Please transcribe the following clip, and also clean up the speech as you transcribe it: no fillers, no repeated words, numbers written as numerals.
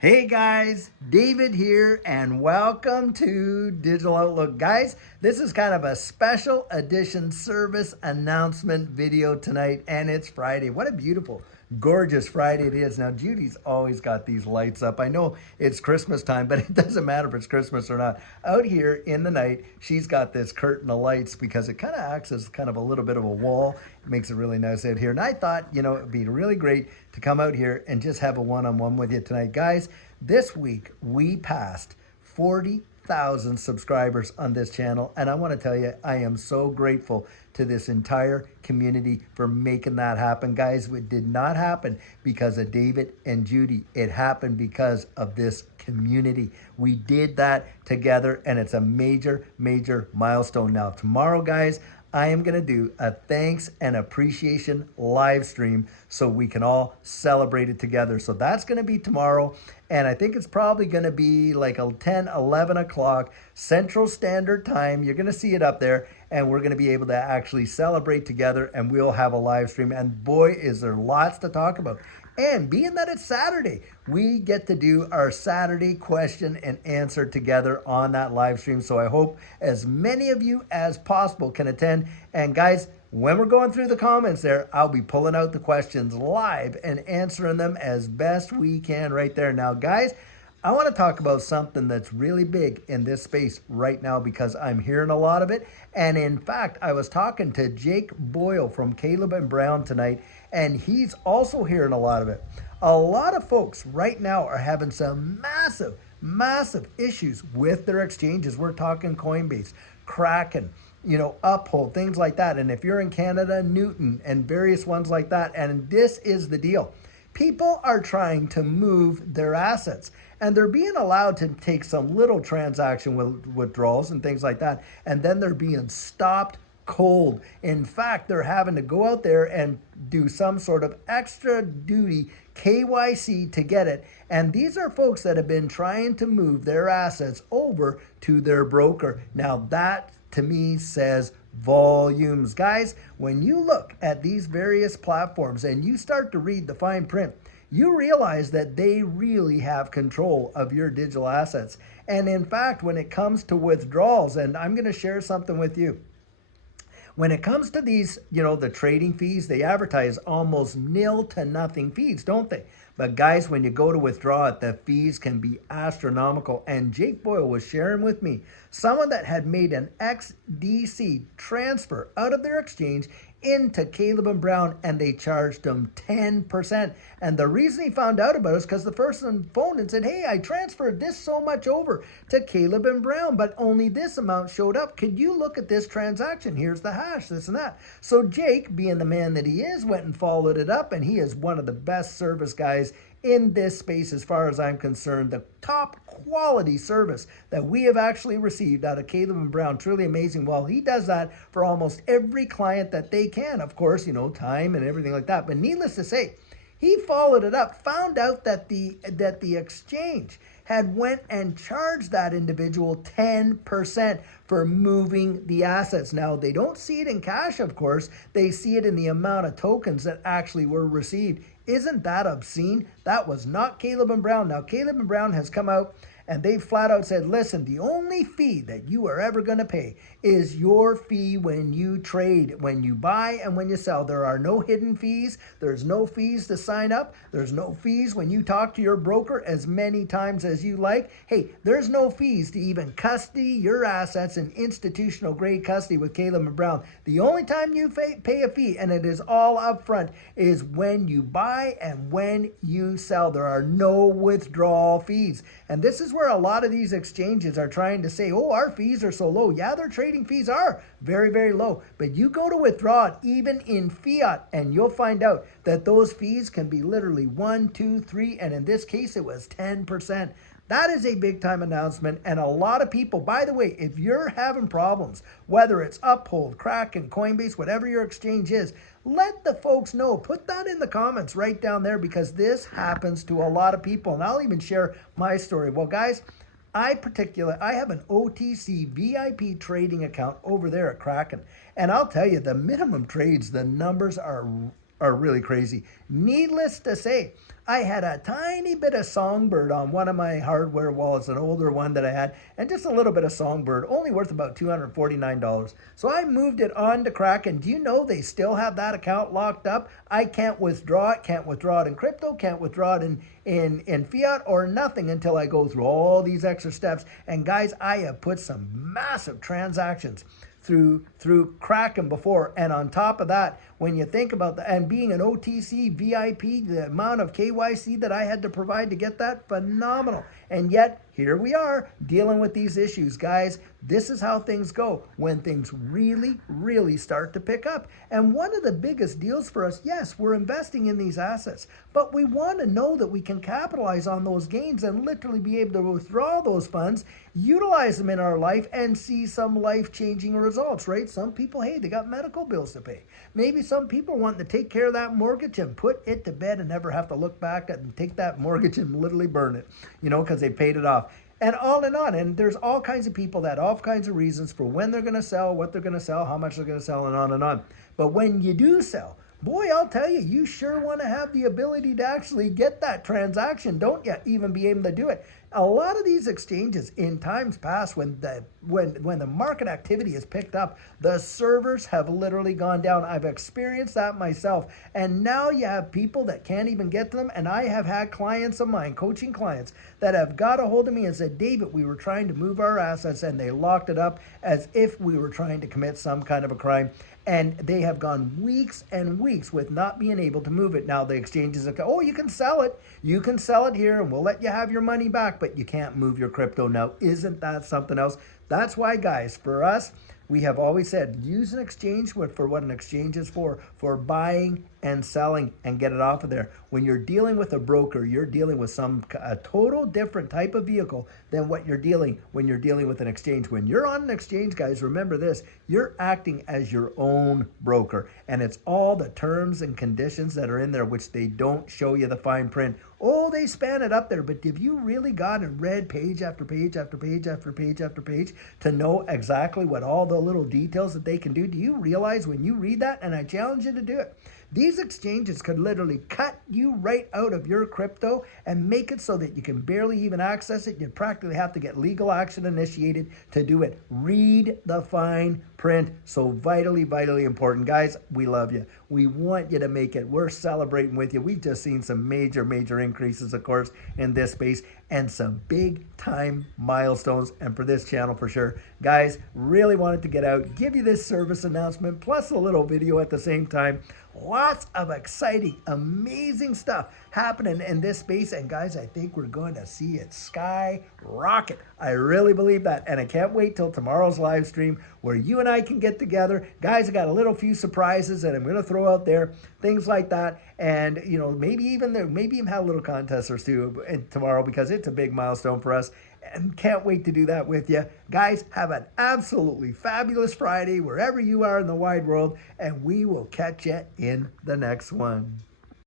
Hey guys, David here, and welcome to Digital Outlook. Guys, this is kind of a special edition service announcement video tonight, and it's Friday. What a beautiful, gorgeous Friday it is. Now, Judy's always got these lights up. I know it's Christmas time, but it doesn't matter if it's Christmas or not. Out here in the night, she's got this curtain of lights because it kind of acts as kind of a little bit of a wall. It makes it really nice out here. And I thought, it'd be really great to come out here and just have a one-on-one with you tonight. Guys, this week we passed 40,000 subscribers on this channel, and I want to tell you, I am so grateful to this entire community for making that happen. Guys, it did not happen because of David and Judy. It happened because of this community. We did that together, and it's a major, major milestone. Now, tomorrow, guys, I am going to do a thanks and appreciation live stream so we can all celebrate it together. So that's going to be tomorrow. And I think it's probably going to be like 10, 11 o'clock Central Standard Time. You're going to see it up there, and we're going to be able to actually celebrate together, and we'll have a live stream. And boy, is there lots to talk about. And being that it's Saturday, we get to do our Saturday question and answer together on that live stream. So I hope as many of you as possible can attend. And guys, when we're going through the comments there, I'll be pulling out the questions live and answering them as best we can right there. Now, guys, I want to talk about something that's really big in this space right now because I'm hearing a lot of it. And in fact, I was talking to Jake Boyle from Caleb and Brown tonight, and he's also hearing a lot of it. A lot of folks right now are having some massive issues with their exchanges. We're talking Coinbase, Kraken, Uphold, things like that. And if you're in Canada, Newton and various ones like that. And this is the deal. People are trying to move their assets, and they're being allowed to take some little transaction withdrawals and things like that. And then they're being stopped cold. In fact, they're having to go out there and do some sort of extra duty KYC to get it. And these are folks that have been trying to move their assets over to their broker. Now that to me says volumes. Guys, when you look at these various platforms and you start to read the fine print, you realize that they really have control of your digital assets. And in fact, when it comes to withdrawals, and I'm going to share something with you. When it comes to these, the trading fees, they advertise almost nil to nothing fees, don't they? But guys, when you go to withdraw it, the fees can be astronomical. And Jake Boyle was sharing with me someone that had made an XDC transfer out of their exchange into Caleb and Brown, and they charged him 10%. And the reason he found out about it is because the person phoned and said, hey, I transferred this so much over to Caleb and Brown, but only this amount showed up. Could you look at this transaction? Here's the hash, this and that. So Jake, being the man that he is, went and followed it up, and he is one of the best service guys in this space as far as I'm concerned. The top quality service that we have actually received out of Caleb and Brown, truly amazing. Well, he does that for almost every client that they can, of course, time and everything like that. But needless to say, he followed it up, found out that the exchange had went and charged that individual 10% for moving the assets. Now, they don't see it in cash, of course. They see it in the amount of tokens that actually were received. Isn't that obscene? That was not Caleb and Brown. Now, Caleb and Brown has come out and they flat out said, listen, the only fee that you are ever going to pay is your fee when you trade, when you buy and when you sell. There are no hidden fees. There's no fees to sign up. There's no fees when you talk to your broker as many times as you like. Hey, there's no fees to even custody your assets in institutional grade custody with Caleb and Brown. The only time you pay a fee, and it is all upfront, is when you buy and when you sell. There are no withdrawal fees. And this is where a lot of these exchanges are trying to say, oh, our fees are so low. Yeah, their trading fees are very, very low. But you go to withdraw it even in fiat, and you'll find out that those fees can be literally 1, 2, 3, and in this case, it was 10%. That is a big time announcement, and a lot of people, by the way, if you're having problems, whether it's Uphold, Kraken, Coinbase, whatever your exchange is, let the folks know. Put that in the comments right down there because this happens to a lot of people, and I'll even share my story. Well, guys, I have an OTC VIP trading account over there at Kraken, and I'll tell you, the minimum trades, the numbers are are really crazy. Needless to say, I had a tiny bit of Songbird on one of my hardware wallets, an older one that I had, and just a little bit of Songbird, only worth about $249. So I moved it on to Kraken. Do you know they still have that account locked up? I can't withdraw it in crypto, can't withdraw it in fiat or nothing until I go through all these extra steps. And guys, I have put some massive transactions through Kraken before, and on top of that, when you think about that, and being an OTC VIP, the amount of KYC that I had to provide to get that, phenomenal. And yet here we are dealing with these issues. Guys, this is how things go when things really start to pick up. And one of the biggest deals for us, yes, we're investing in these assets, but we want to know that we can capitalize on those gains and literally be able to withdraw those funds, utilize them in our life, and see some life-changing results, right? Some people, hey, they got medical bills to pay. Maybe some people want to take care of that mortgage and put it to bed and never have to look back and take that mortgage and literally burn it, because they paid it off. And on and on. And there's all kinds of people that all kinds of reasons for when they're going to sell, what they're going to sell, how much they're going to sell, and on and on. But when you do sell, boy, I'll tell you, you sure want to have the ability to actually get that transaction, don't you? Even be able to do it. A lot of these exchanges in times past, when the market activity is picked up, the servers have literally gone down. I've experienced that myself. And now you have people that can't even get to them. And I have had clients of mine, coaching clients, that have got a hold of me and said, David, we were trying to move our assets and they locked it up as if we were trying to commit some kind of a crime. And they have gone weeks and weeks with not being able to move it. Now the exchanges are, oh, you can sell it. You can sell it here and we'll let you have your money back, but you can't move your crypto. Now, isn't that something else? That's why, guys, for us, we have always said, use an exchange for what an exchange is for buying and selling and get it off of there. When you're dealing with a broker, you're dealing with a total different type of vehicle than what you're dealing when you're dealing with an exchange. When you're on an exchange, guys, remember this, you're acting as your own broker, and it's all the terms and conditions that are in there, which they don't show you the fine print. Oh, they span it up there, but have you really gone and read page after page after page after page after page to know exactly what all the little details that they can do? Do you realize when you read that, and I challenge you to do it, these exchanges could literally cut you right out of your crypto and make it so that you can barely even access it. You'd practically have to get legal action initiated to do it. Read the fine print. So vitally important. Guys, we love you. We want you to make it. We're celebrating with you. We've just seen some major increases, of course, in this space and some big time milestones. And for this channel, for sure, guys, really wanted to get out, give you this service announcement, plus a little video at the same time. Lots of exciting, amazing stuff happening in this space. And guys, I think we're going to see it skyrocket. I really believe that. And I can't wait till tomorrow's live stream where you and I can get together. Guys, I got a few surprises that I'm going to throw out there, things like that. And, maybe even have a little contest or two tomorrow, because it's a big milestone for us. And can't wait to do that with you. Guys, have an absolutely fabulous Friday wherever you are in the wide world, and we will catch you in the next one.